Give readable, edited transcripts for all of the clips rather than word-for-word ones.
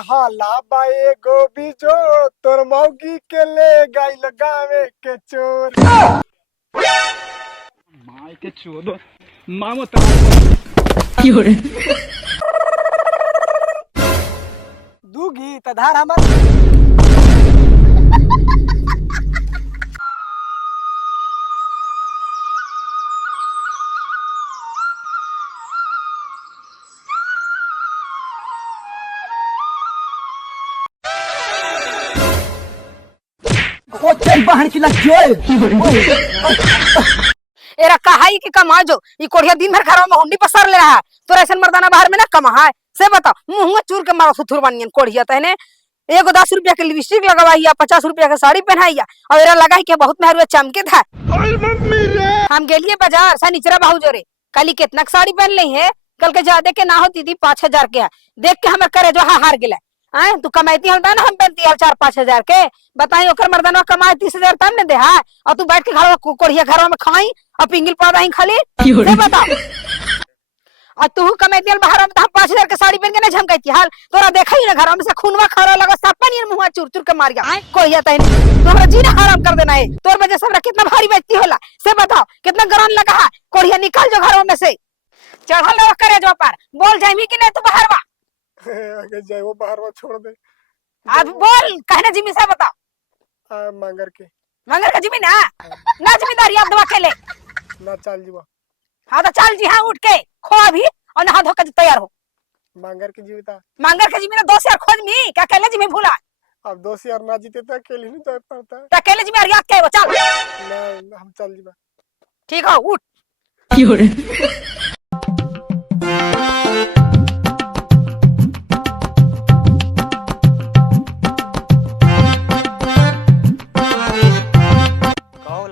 हाला बाए गोभी जो तोर मौगी के ले गाय लगावे के चोर। माय के चोदो मामो तार दूगी तधार हमर एरा कहाई की कमा जो ई कोढ़िया दिन भर घर में हुंडी पसार ले रहा है तो ऐसा मर्दाना बाहर में ना कमा है से बता मुंह चूर के मारो सुथुर बनियन कोढ़िया तहने एगो 10 रुपया के लिपस्टिक लगवाइया 50 रुपया के साड़ी पहनाइया और एरा लगाई के बहुत मेहरुआ चमके था। हम गेलिए बाजार सनिचरा बाहू जोरे कल कितना साड़ी पहन ली है कल के ज्यादा के ना हो दीदी 5,000 के है देख के हमें करे जो हार गिला आए तू कमाती हम ना हम पहनती है 4-5 हजार के बताई ओकर मर्दाना कमाए 30,000 तब ने दे है और तू बैठ के घर कोढ़िया घर में खाई और पिंगल पौधा ही खाली से बता और तू कमाती बाहर में 5,000 के साड़ी पहन के ना झमकती हाल तोरा देखा ही ना घर में से खूनवा खारा लगा सब पानी मुंह चूर चूर के मार गया कोढ़िया तहने तोहरा जीना हराम कर देना है तोर वजह से कितना भारी व्यक्ति होला से बताओ कितना गरम लगा है कोढ़िया निकाल जो घरों में से चढ़ल करे जो पर बोल जामी कि नहीं तू बाहर बा आगे जाए वो बाहर वो छोड़ दे। अब बोल कहना जिम्मी से बताओ मंगर के मंगर का जिम्मी ना ना जिम्मेदारी आप दवा के ले ना चल जीवा। हाँ तो चल जी हाँ उठ के खो अभी और नहा धो के तैयार हो मंगर की जीविता मंगर के जिम्मी ना 2 यार खोज मी क्या कहले जिम्मी भूला अब 2 यार ना जीते तो अकेले नहीं जाए पड़ता है तो कहले जिम्मी याद के वो चल ना हम चल जीवा। ठीक हो उठ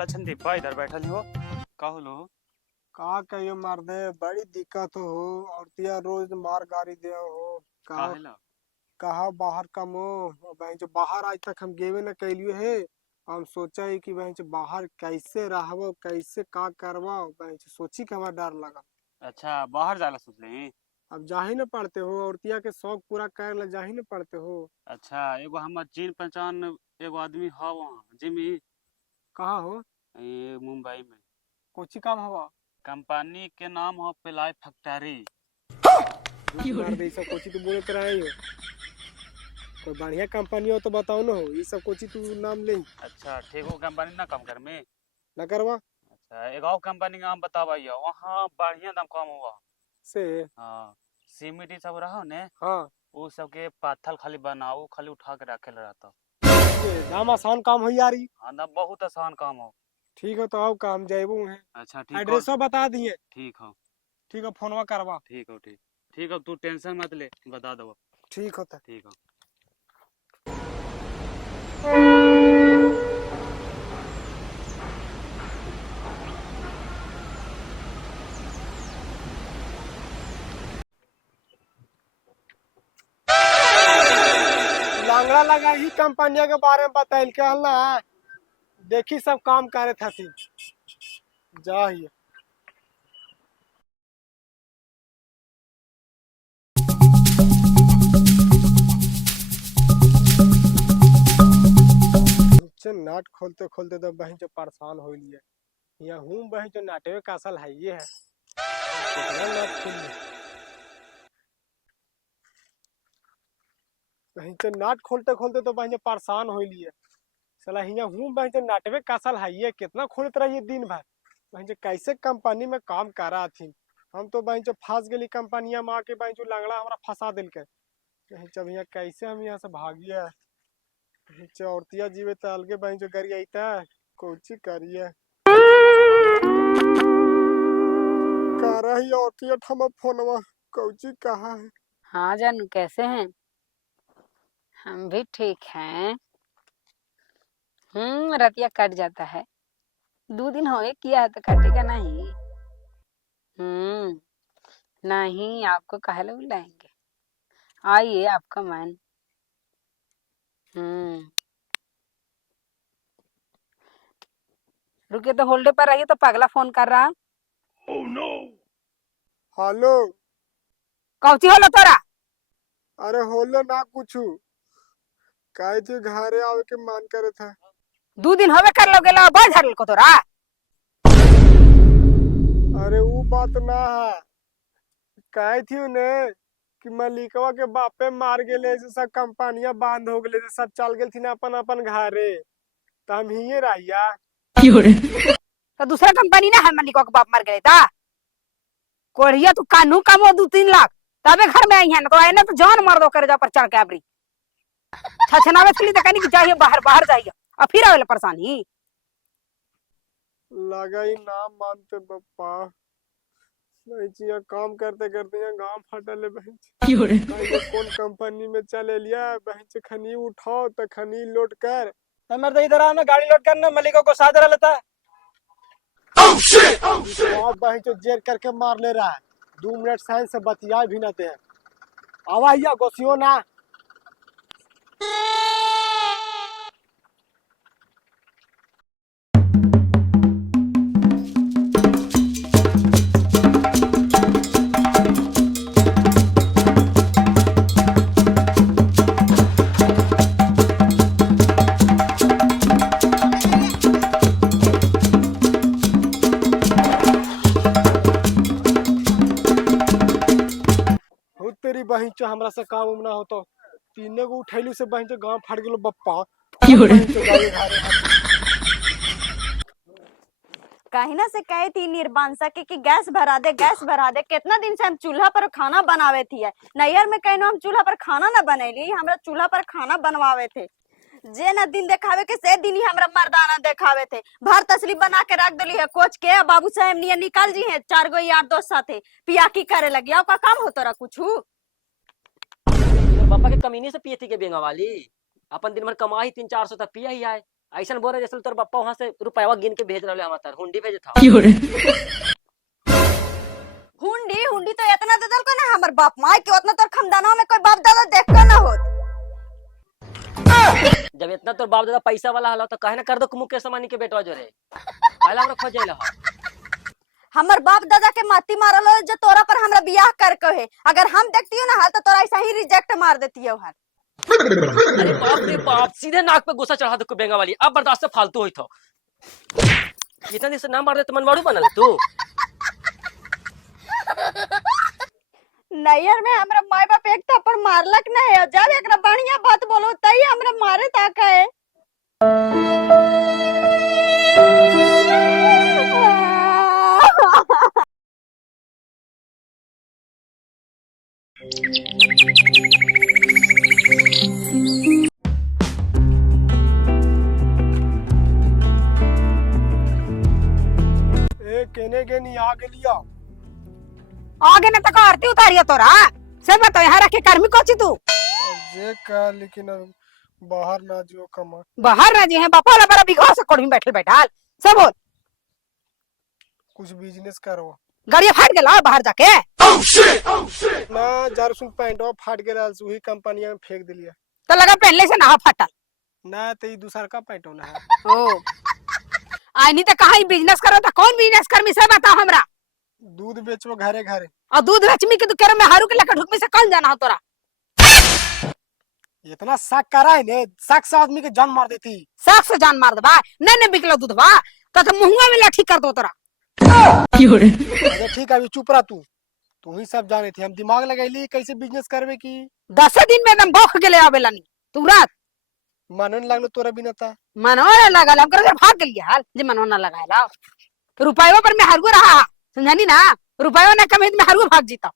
लक्षण दीपा इधर बैठल हो का होलो का कहियो मार दे बड़ी दिक्कत हो औरतिया रोज मार गाड़ी दे हो कहा बाहर कमो भाई जो बाहर आज तक हम गेवे न कैलियो है हम सोचा है कि भाई बाहर कैसे रहबो कैसे का करबो भाई सोची के हमारा डर लगा। अच्छा बाहर जाला सोच ले अब जा ही न पड़ते हो औरतिया के शौक पूरा कर ले जा ही न पड़ते हो। अच्छा एगो हमर चीन पहचान एगो आदमी है वहाँ जिमी कहाँ हो ये मुंबई में कोची काम हवा कंपनी के नाम हो पिलाई फैक्ट्री सब कोची तू बोले तेरा ही हो कोई बढ़िया कंपनी हो तो बताओ ना हो ये सब कोची तू नाम ले। अच्छा ठीक हो कंपनी ना काम कर में ना करवा। अच्छा एक और कंपनी का नाम बतावा वहाँ बढ़िया दाम कम हुआ से हाँ सीमेंट सब रहो ने हाँ वो सब के पत्थर खाली बनाओ खाली उठा के रखे रहता दाम आसान काम हो यार हाँ ना बहुत आसान काम हो। ठीक हो तो आओ काम जाइबो है। अच्छा ठीक एड्रेसो बता दिए ठीक हो ठीक है फोनवा करवा ठीक हो ठीक हो तू टेंशन मत ले बता दो ठीक होता ठीक हो। लांगड़ा लगा ही कंपनिया के बारे में बताइल के ना देखी सब काम करे थे जा ही नाट खोलते खोलते तो बहन जो परेशान हो लिए यहाँ हूँ बहन जो नाटे का असल है ये है बहन जो नाट खोलते खोलते तो बहन जो परेशान हो लिए सला हिया हूँ बहन जो नाटवे का असल है ये कितना खोलत रही दिन भर बहन जो कैसे कंपनी में काम कर रहा थी हम तो बहन जो फंस गई कंपनिया में आके बहन जो लंगड़ा हमारा फंसा दिल के जब यहाँ कैसे हम यहाँ से भागिए औरतिया जीवे तो अलगे बहन जो गरिया कोची करिए कर रही औरतिया हम फोनवा कोची कहा है। हाँ जानू कैसे हैं हम भी ठीक हैं। रतिया कट जाता है 2 दिन हो गए किया है तो कटेगा नहीं। नहीं आपको काहे ले बुलाएंगे आइए आपका मन। रुकिए तो होल्डे पर रहिए तो पगला फोन कर रहा। हेलो कौची होलो तोरा अरे होलो ना कुछू काहे थे घरे आवे के मान करे था। 2 दिन होवे कर लो गेला बढ़ झरल को तोरा। अरे वो बात ना है काहे थी ने कि मलिकवा के बापे मार गेले से सब कंपनियां बंद हो गेले से सब चल गेल थी ना अपन अपन घरे तो हम ही रहिया। तो दूसरा कंपनी ना है मलिका के बाप मर गए था कोढ़िया तू कानू कमो 2-3 लाख तबे घर में आई है ना तो आए ना तो जान मार दो कर जा पर चढ़ के abri छछनावे थली त कनी जाइए बाहर बाहर जाइए अब फिर आवेला परेशानी। लगा ही ना मानते पप्पा बहन काम करते करते यहाँ गांव फटल है बहन कौन कंपनी में चले लिया बहन खनी उठाओ तो खनी लोड कर हमर तो इधर आना गाड़ी लोड करना मलिका को साथ रहता है। बहन जेर करके मार ले रहा है 2 मिनट साइंस से बतिया भी ना दे आवा गोसियो ना। तेरी बहन चो हमरा से काम उम ना होतो तीने गो उठैलू से बहन चो गांव फट गेलो बप्पा कहीं से कहे थी निर्बांसा के कि गैस भरा दे कितना दिन से हम चूल्हा पर खाना बनावे थी है नैयर में कहनो हम चूल्हा पर खाना ना बनैली हमरा चूल्हा पर खाना बनवावे थे जे ना दिन देखावे के से दिन ही हमरा मर्दाना देखावे थे भर तसली बना के रख दली है कोच के बाबू साहब नियर निकाल जी है 4 गो यार दोस्त साथे पिया की करे लगी आपका काम होता रहा कुछ पापा के कमीनी से पिए थी के बेंगा वाली अपन दिन भर कमा ही 300-400 तक पिया ही आए ऐसा बोले जैसे तोर पापा वहां से रुपया गिन के भेज रहे हमारे हुंडी भेजे था हुंडी तो इतना दे दल को ना हमर बाप माई के उतना तोर खानदानों में कोई बाप दादा देख कर ना होत जब इतना तोर बाप दादा पैसा वाला हला तो कहे ना कर दो मुकेश समानी के बेटवा जो रे पहला हमरा खोजेला हमर बाप दादा के माती मारल हो जो तोरा पर हमरा बियाह कर कहे अगर हम देखती हो ना हाल तो तोरा ऐसा ही रिजेक्ट मार देती है हाल। अरे बाप रे बाप सीधे नाक पे गुस्सा चढ़ा दे को बेंगा वाली अब बर्दाश्त से फालतू होई थो इतना दिन से ना मार दे तो मनवाड़ू बनल तू नैयर में हमरा माय बाप एक थप्पड़ मारलक ना है जब एकरा बढ़िया बात बोलो तई हमरा मारे ताका है। केने के नहीं आ गेलिया आगे न तक आरती उतारिया तोरा से बता यहाँ रखे कर्मी कोची तू जे का लेकिन बाहर ना जो कमा बाहर ना जी है बापा वाला बड़ा बिघा से कोड़ी में बैठल बैठाल सब बोल कुछ बिजनेस करो गाड़िया फाट गेला बाहर जाके ना जार सुन पैंटवा फाट गेला वही कंपनी में फेंक दिलिया तो लगा पहले से ना फटल ना तो दूसरा का पैंटवा ना है ओ आईनी तो कहाँ बिजनेस करो तो कौन बिजनेस कर्मी से बताओ हमरा दूध बेचो घरे घरे और दूध बेचमी के दुकान में हारू के लेकर ढुकमी से कौन जाना हो तोरा इतना शक करा है ने शक से आदमी के जान मार देती शक से जान मार दबा नहीं बिकलो दूधवा तो मुहुआ में लाठी कर दो तोरा। अरे ठीक है अभी चुप रहा तू ही सब जाने थी हम दिमाग लगैली कैसे बिजनेस करबे की 10 दिन में एकदम भूख गेले आवेला नहीं तू रात मनन लागलो तोरा बिना ता मनवा लगल हम करे भाग गेलिए हाल जे मनवा ना लगायला रुपया पर मैं हरगो रहा समझानी ना रुपया ना कमे में हरगो भाग जीता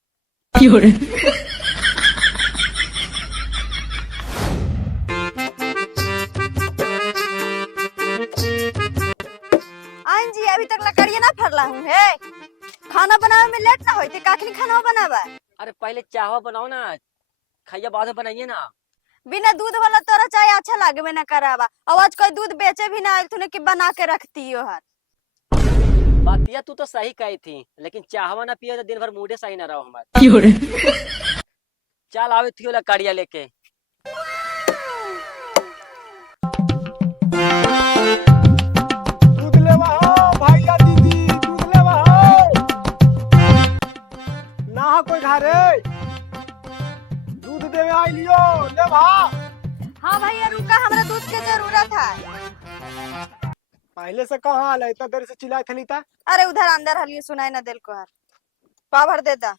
आइन जी अभी तक लकड़िया ना फरला हूँ है खाना बनावे में लेट ना होती काखनी खाना बनावा अरे पहले चाहवा बनाओ ना खाइया बाद में बनाइए ना बिना दूध वाला तोरा चाय अच्छा लागे में ना करावा आवाज कोई दूध बेचे भी ना तूने कि बना के रखती हो हर बातिया तू तो सही कही थी लेकिन चाहवा ना पियो तो दिन भर मूडे सही ना रहो हमारे चल आवे थी वाला काड़िया लेके दूध लेवा हो भैया दीदी दूध लेवा हो ना हो कोई घरे दूध देवे आई लियो ले भा। हाँ भैया रुका, हमरा दूध के जरूरत है। पहले से कहाँ आला इतना देर से चिल्लाए थली ता। अरे उधर अंदर हलिए, सुनाई ना दिल को हर पा भर देता।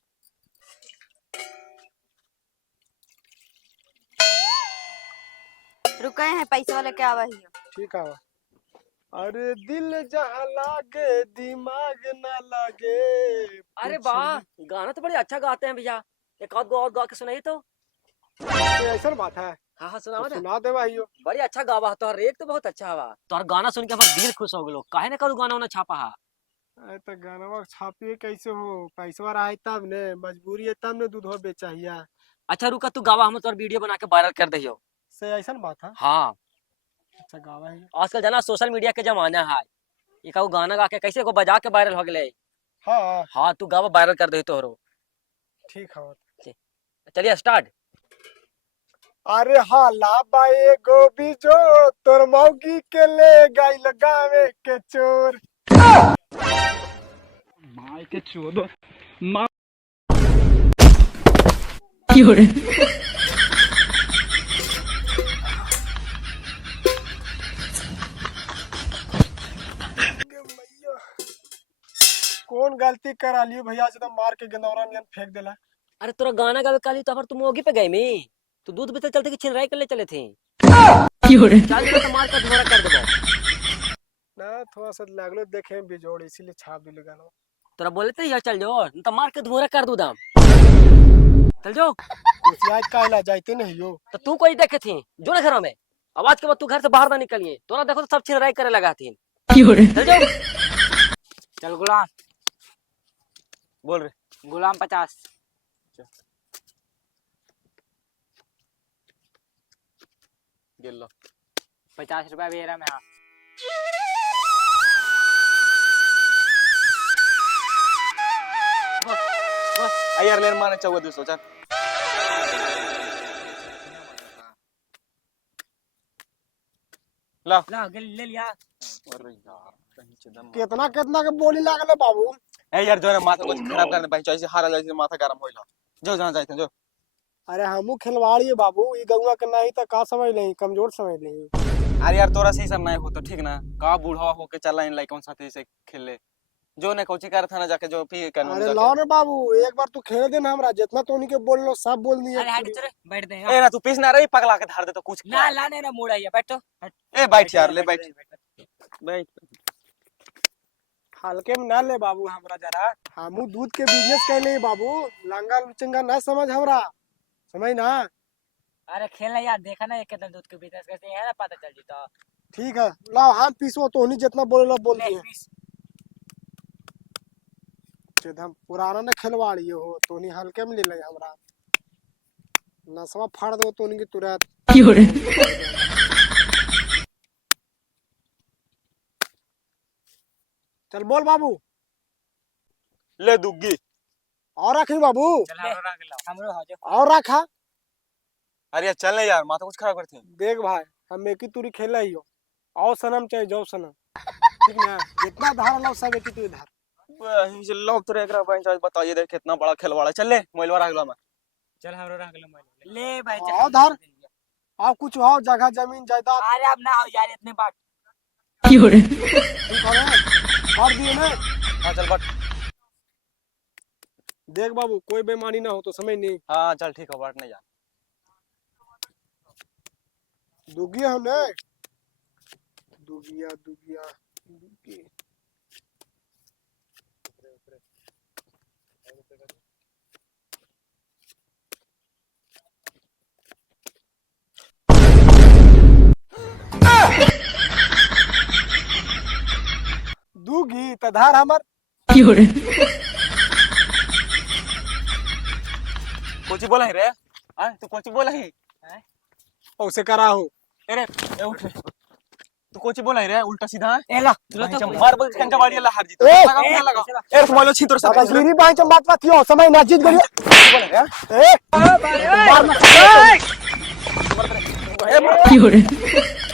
रुके हैं पैसे वाले क्या वही। ठीक है। अरे दिल जहाँ लागे दिमाग ना लागे। अरे वाह, गाना तो बड़े अच्छा गाते हैं भैया, एक आध गो और गा के सुनाइए तो। ऐसा बात है। हाँ हाँ सुनाओ ना। सुना दे भाई। बड़ी अच्छा गावा, तोहर रेट तो बहुत अच्छा हवा। तोहर गाना सुन के हमार दिल खुश हो गेलो। काहे ना करू गाना उन्हें छापा हा। अरे तो गाना छापिए कैसे हो, पैसा रहा तब ने, मजबूरी है तब ने दूध हो बेचाहिया। अच्छा रुका, तू गावा, हम तोहर वीडियो बना के वायरल कर दहियो। से ऐसा बात है। हाँ अच्छा गावा है। आजकल जाना सोशल मीडिया के जमाना है। एक गाना गा के कैसे को बजा के वायरल हो गए। हाँ हाँ तू गावा वायरल कर दे तोहरो। ठीक है। चलिए स्टार्ट। अरे हाला बाए गोभी जो तोर मौगी के ले गाय लगावे के चोर। माय के चोदो माँ कौन गलती करा लियो भैया से तो मार के गंदौरा नियन फेंक देला। अरे तोरा गाना गावे काली तो फिर तुम मोगी पे गई मी। तू दूध बेचते चलते कि छिनराई कर ले चले थे। चल जरा तो मार कर दोबारा कर देबो ना, थोड़ा सा लागलो देखे में बिजोड़ इसीलिए छाप दिले गाना। तोरा बोले थे यार चल जाओ, नहीं तो मार के धोरा कर दूं दाम। चल जाओ। कुछ याद काला जाते नहीं हो। तो तू कोई देखे थी जो ना घरों में, आवाज के बाद तू घर से बाहर ना निकलिए। तोरा देखो तो सब छिनराई करे लगा थी। चल जाओ। चल गुलाम, बोल रहे गुलाम 50। गिर लो। 50 रुपया बेरा में। हाँ यार लेर माने 1400 चल। ला ला ले लिया। अरे यार कहीं चदम। कितना कितना के बोली लागल है बाबू। ए यार जो माथा कुछ खराब करने भाई ऐसे हारा जाए माथा गरम होइला। जो जहां जाते जो। अरे हमू खिलवाड़ी है बाबू, ई गौवा के नहीं तो का समझ नहीं, कमजोर समझ नहीं। अरे यार तोरा सही सब नहीं हो तो ठीक ना, का बूढ़ा होके चला इन लाइक कौन साथी से खेले जो ने कोची कर था ना जाके जो पी कर। अरे लाओ ना बाबू, एक बार तू खेल दे ना हमरा, जितना तो उनके बोल लो सब बोल दिए। अरे हट चले, बैठ दे। ए ना तू पीस ना रही पगला के धार दे तो कुछ ना लाने ना मुड़ा है, बैठ तो। ए बैठ यार ले बैठ बैठ। हल्के में ना ले बाबू हमरा जरा, हमू दूध के बिजनेस कैले हैं बाबू, लांगा लुचंगा ना समझ हमरा, समझ ना। अरे खेलना यार, देखा ना ये कितना दूध के बिजनेस करते हैं ना, पता चल जीता। ठीक है लाओ हम पीसो तो नहीं, जितना बोले लो बोल दिए। हम पुराना न खिलवाड़ी हो तो नहीं, हल्के में ले ले हमरा, नसवा फाड़ दो तो उनकी तुरंत। चल बोल बाबू। ले दुग्गी और रखी बाबू, हमरो हो जा। और रखा। अरे यार चल यार माथा कुछ खराब करती। देख भाई हम एक ही तुरी खेला ही हो, आओ सनम चाहे जाओ सनम, ठीक ना। जितना धार लो सब एक ही तुरी धार। लोग तो एकरा भाई बताइए देख कितना बड़ा खिलवाड़ा। चल ले मोइलवा रख लो मैं। चल हमरो रख लो। ले भाई आओ धार, आओ कुछ आओ जगह जमीन जायदाद। अरे अब ना हो यार इतने बात। ठीक है ना, और दिए ना। हां चल बट। देख बाबू कोई बेमानी ना हो तो समझ नहीं। हां चल ठीक है बाट नहीं यार। दुगिया हो ना, दुगिया दुगिया दुगी। दूगी त धार हमर। कोची बोला है रे? हां तू कोची बोला है? ओसे करा हो। अरे ए उठ रे। तू कोची बोला है रे उल्टा सीधा? ए ला तुला तो मार बल कंचा वाड़ी ला हार जीत। ए, लगा ए मोबाइल छी तोर साथ। गिरी बाई चम बात थियो समय ना जीत गई। बोला रे? ए मार। ए